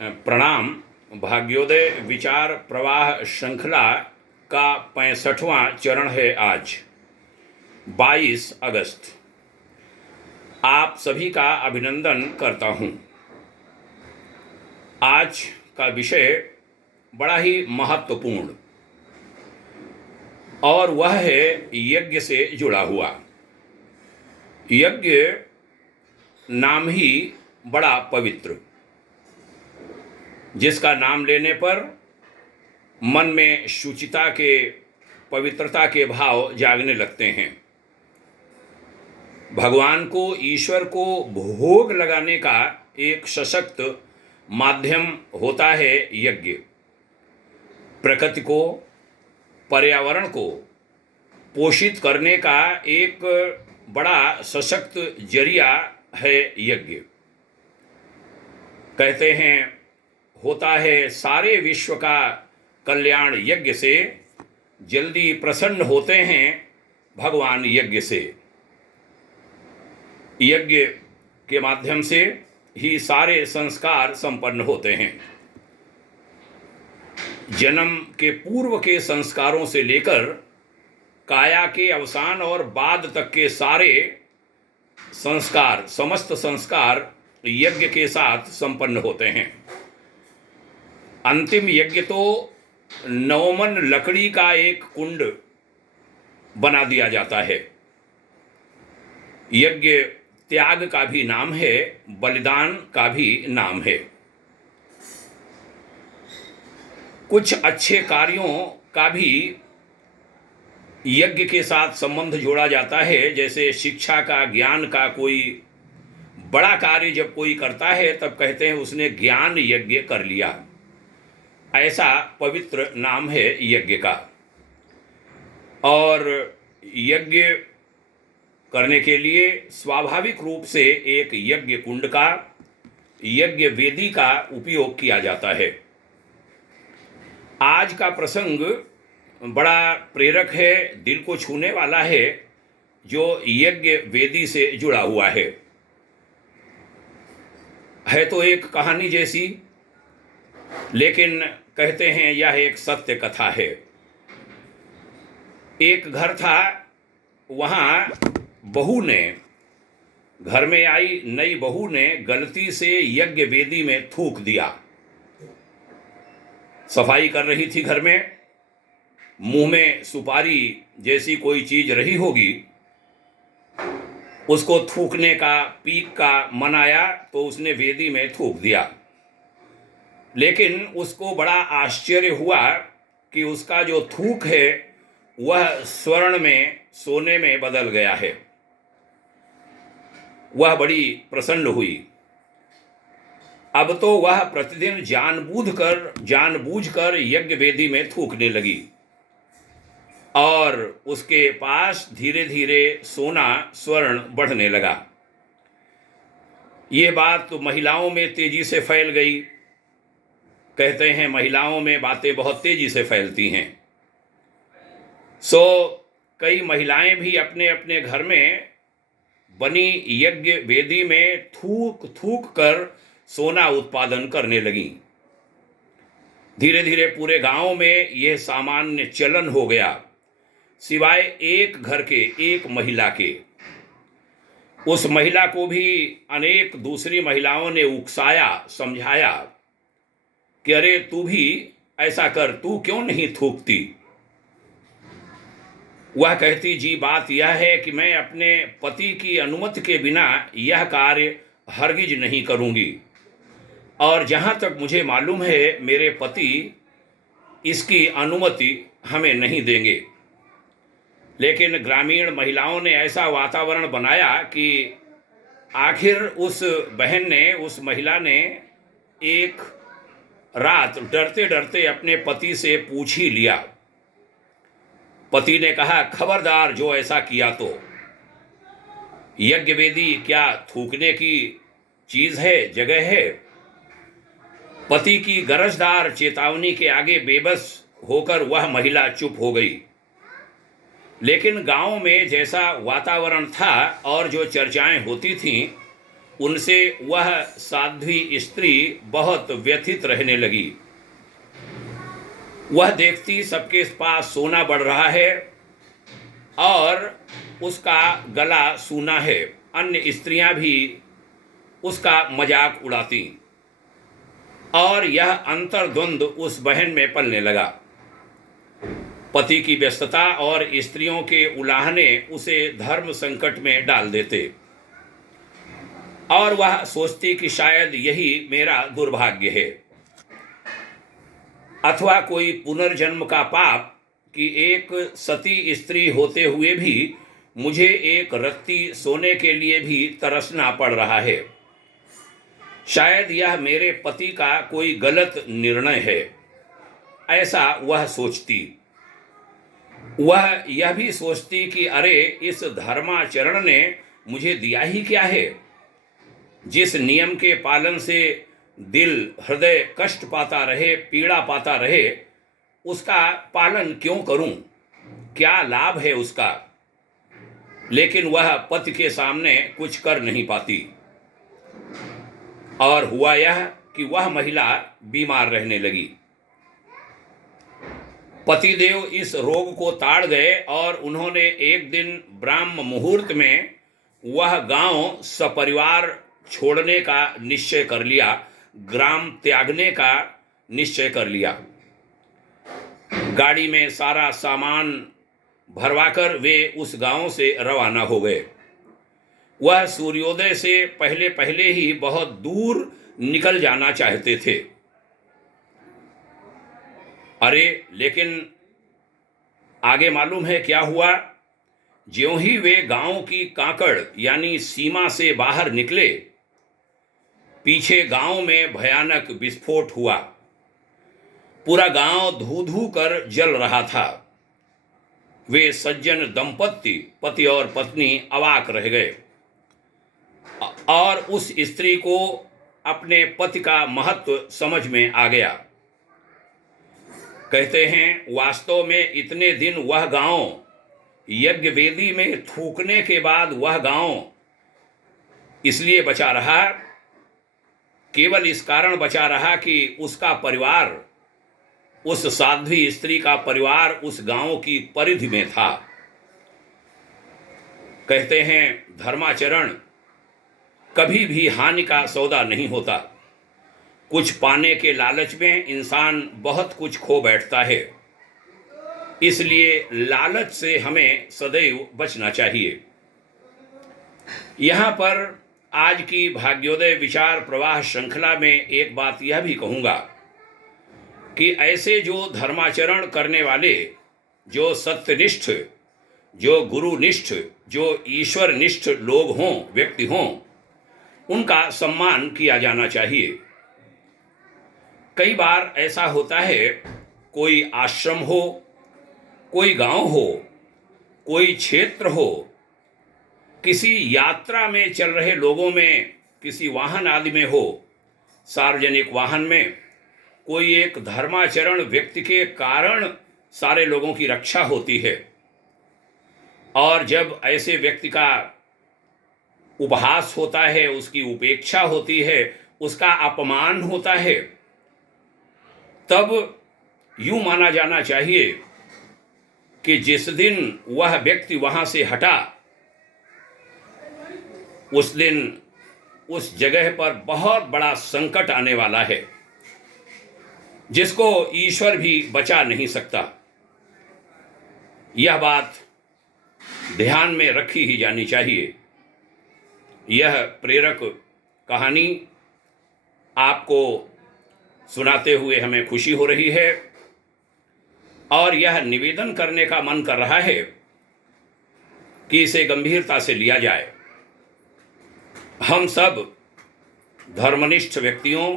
प्रणाम। भाग्योदय विचार प्रवाह श्रृंखला का 65वां चरण है आज 22 अगस्त। आप सभी का अभिनंदन करता हूं। आज का विषय बड़ा ही महत्वपूर्ण और वह है यज्ञ से जुड़ा हुआ। यज्ञ नाम ही बड़ा पवित्र, जिसका नाम लेने पर मन में शुचिता के, पवित्रता के भाव जागने लगते हैं। भगवान को, ईश्वर को भोग लगाने का एक सशक्त माध्यम होता है यज्ञ। प्रकृति को, पर्यावरण को पोषित करने का एक बड़ा सशक्त जरिया है यज्ञ। कहते हैं, होता है सारे विश्व का कल्याण यज्ञ से, जल्दी प्रसन्न होते हैं भगवान यज्ञ से। यज्ञ के माध्यम से ही सारे संस्कार संपन्न होते हैं। जन्म के पूर्व के संस्कारों से लेकर काया के अवसान और बाद तक के सारे संस्कार, समस्त संस्कार यज्ञ के साथ संपन्न होते हैं। अंतिम यज्ञ तो नवमन लकड़ी का एक कुंड बना दिया जाता है। यज्ञ त्याग का भी नाम है, बलिदान का भी नाम है। कुछ अच्छे कार्यों का भी यज्ञ के साथ संबंध जोड़ा जाता है। जैसे शिक्षा का, ज्ञान का कोई बड़ा कार्य जब कोई करता है तब कहते हैं उसने ज्ञान यज्ञ कर लिया। ऐसा पवित्र नाम है यज्ञ का। और यज्ञ करने के लिए स्वाभाविक रूप से एक यज्ञ कुंड का, यज्ञ वेदी का उपयोग किया जाता है। आज का प्रसंग बड़ा प्रेरक है, दिल को छूने वाला है, जो यज्ञ वेदी से जुड़ा हुआ है तो एक कहानी जैसी, लेकिन कहते हैं यह एक सत्य कथा है। एक घर था, वहाँ बहू ने, घर में आई नई बहू ने गलती से यज्ञ वेदी में थूक दिया। सफाई कर रही थी घर में, मुंह में सुपारी जैसी कोई चीज रही होगी, उसको थूकने का, पीक का मन आया तो उसने वेदी में थूक दिया। लेकिन उसको बड़ा आश्चर्य हुआ कि उसका जो थूक है वह स्वर्ण में, सोने में बदल गया है। वह बड़ी प्रसन्न हुई। अब तो वह प्रतिदिन जानबूझकर यज्ञ वेदी में थूकने लगी और उसके पास धीरे धीरे सोना, स्वर्ण बढ़ने लगा। ये बात तो महिलाओं में तेजी से फैल गई। कहते हैं महिलाओं में बातें बहुत तेजी से फैलती हैं। कई महिलाएं भी अपने अपने घर में बनी यज्ञ वेदी में थूक थूक कर सोना उत्पादन करने लगीं। धीरे धीरे पूरे गांव में यह सामान्य चलन हो गया, सिवाय एक घर के, एक महिला के। उस महिला को भी अनेक दूसरी महिलाओं ने उकसाया, समझाया कि अरे तू भी ऐसा कर, तू क्यों नहीं थूकती। वह कहती, जी बात यह है कि मैं अपने पति की अनुमति के बिना यह कार्य हरगिज नहीं करूंगी, और जहां तक मुझे मालूम है मेरे पति इसकी अनुमति हमें नहीं देंगे। लेकिन ग्रामीण महिलाओं ने ऐसा वातावरण बनाया कि आखिर उस बहन ने, उस महिला ने एक रात डरते डरते अपने पति से पूछ ही लिया। पति ने कहा, खबरदार जो ऐसा किया तो। यज्ञ वेदी क्या थूकने की चीज है, जगह है? पति की गरजदार चेतावनी के आगे बेबस होकर वह महिला चुप हो गई। लेकिन गांव में जैसा वातावरण था और जो चर्चाएं होती थीं, उनसे वह साध्वी स्त्री बहुत व्यथित रहने लगी। वह देखती सबके पास सोना बढ़ रहा है और उसका गला सूना है। अन्य स्त्रियां भी उसका मजाक उड़ाती और यह अंतर्द्वंद उस बहन में पलने लगा। पति की व्यस्तता और स्त्रियों के उलाहने उसे धर्म संकट में डाल देते और वह सोचती कि शायद यही मेरा दुर्भाग्य है अथवा कोई पुनर्जन्म का पाप कि एक सती स्त्री होते हुए भी मुझे एक रत्ती सोने के लिए भी तरसना पड़ रहा है। शायद यह मेरे पति का कोई गलत निर्णय है, ऐसा वह सोचती। वह यह भी सोचती कि अरे इस धर्माचरण ने मुझे दिया ही क्या है। जिस नियम के पालन से दिल हृदय कष्ट पाता रहे, पीड़ा पाता रहे, उसका पालन क्यों करूं? क्या लाभ है उसका? लेकिन वह पति के सामने कुछ कर नहीं पाती और हुआ यह कि वह महिला बीमार रहने लगी। पतिदेव इस रोग को ताड़ गए और उन्होंने एक दिन ब्राह्म मुहूर्त में वह गांव सपरिवार छोड़ने का निश्चय कर लिया, ग्राम त्यागने का निश्चय कर लिया। गाड़ी में सारा सामान भरवाकर वे उस गांव से रवाना हो गए। वह सूर्योदय से पहले पहले ही बहुत दूर निकल जाना चाहते थे। अरे लेकिन आगे मालूम है क्या हुआ? ज्यों ही वे गांव की काकड़ यानी सीमा से बाहर निकले, पीछे गांव में भयानक विस्फोट हुआ। पूरा गांव धू धू कर जल रहा था। वे सज्जन दंपत्ति पति और पत्नी अवाक रह गए और उस स्त्री को अपने पति का महत्व समझ में आ गया। कहते हैं वास्तव में इतने दिन वह गांव यज्ञ वेदी में थूकने के बाद वह गांव इसलिए बचा रहा, केवल इस कारण बचा रहा कि उसका परिवार, उस साध्वी स्त्री का परिवार उस गांव की परिधि में था। कहते हैं धर्माचरण कभी भी हानि का सौदा नहीं होता। कुछ पाने के लालच में इंसान बहुत कुछ खो बैठता है। इसलिए लालच से हमें सदैव बचना चाहिए। यहाँ पर आज की भाग्योदय विचार प्रवाह श्रृंखला में एक बात यह भी कहूँगा कि ऐसे जो धर्माचरण करने वाले, जो सत्यनिष्ठ, जो गुरुनिष्ठ, जो ईश्वरनिष्ठ लोग हों, व्यक्ति हों, उनका सम्मान किया जाना चाहिए। कई बार ऐसा होता है, कोई आश्रम हो, कोई गांव हो, कोई क्षेत्र हो, किसी यात्रा में चल रहे लोगों में, किसी वाहन आदि में हो, सार्वजनिक वाहन में कोई एक धर्माचरण व्यक्ति के कारण सारे लोगों की रक्षा होती है। और जब ऐसे व्यक्ति का उपहास होता है, उसकी उपेक्षा होती है, उसका अपमान होता है, तब यूं माना जाना चाहिए कि जिस दिन वह व्यक्ति वहां से हटा, उस दिन उस जगह पर बहुत बड़ा संकट आने वाला है, जिसको ईश्वर भी बचा नहीं सकता। यह बात ध्यान में रखी ही जानी चाहिए। यह प्रेरक कहानी आपको सुनाते हुए हमें खुशी हो रही है और यह निवेदन करने का मन कर रहा है कि इसे गंभीरता से लिया जाए। हम सब धर्मनिष्ठ व्यक्तियों,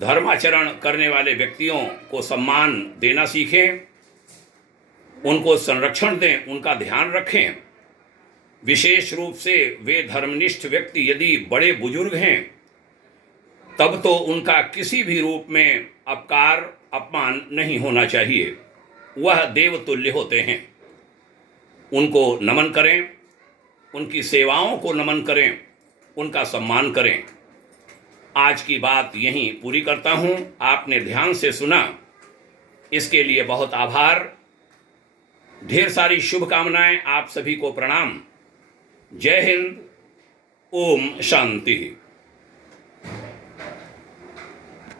धर्माचरण करने वाले व्यक्तियों को सम्मान देना सीखें, उनको संरक्षण दें, उनका ध्यान रखें। विशेष रूप से वे धर्मनिष्ठ व्यक्ति यदि बड़े बुजुर्ग हैं, तब तो उनका किसी भी रूप में अपकार अपमान नहीं होना चाहिए। वह देवतुल्य होते हैं। उनको नमन करें, उनकी सेवाओं को नमन करें उनका सम्मान करें। आज की बात यहीं पूरी करता हूँ। आपने ध्यान से सुना, इसके लिए बहुत आभार। ढेर सारी शुभकामनाएं, आप सभी को प्रणाम। जय हिंद। ओम शांति।